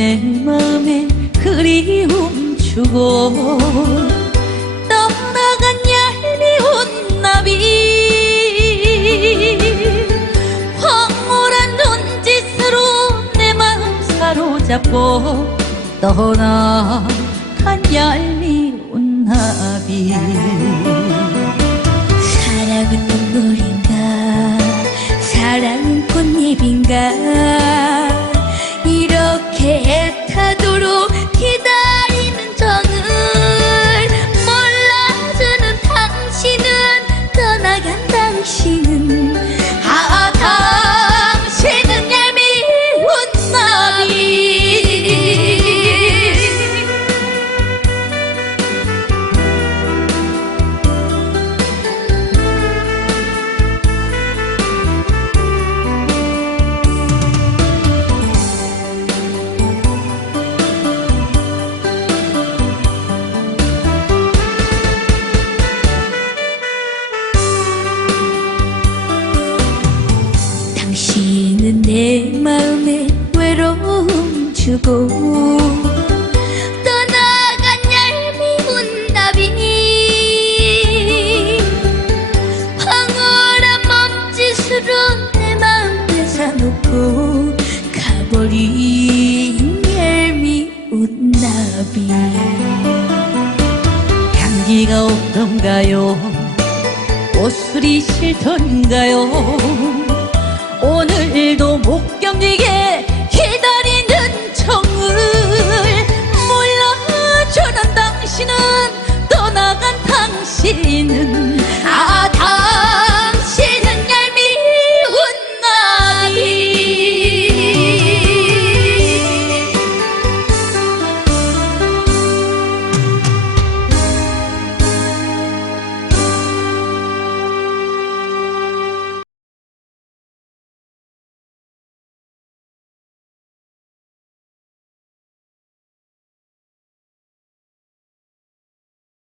내 맘에 그리움 주고 떠나간 얄미운 나비. 황홀한 눈짓으로 내 마음 사로잡고 떠나간 얄미운 나비. 사랑은 눈물인가? 사랑은 꽃잎인가? 당신은 내 마음에 외로움 주고 떠나간 얄미운 나비 황홀한 몸짓으로 내 마음 뺏어놓고 가버린 얄미운 나비 향기가 없던가요? 옷술이 싫던가요 오늘도 못 견디게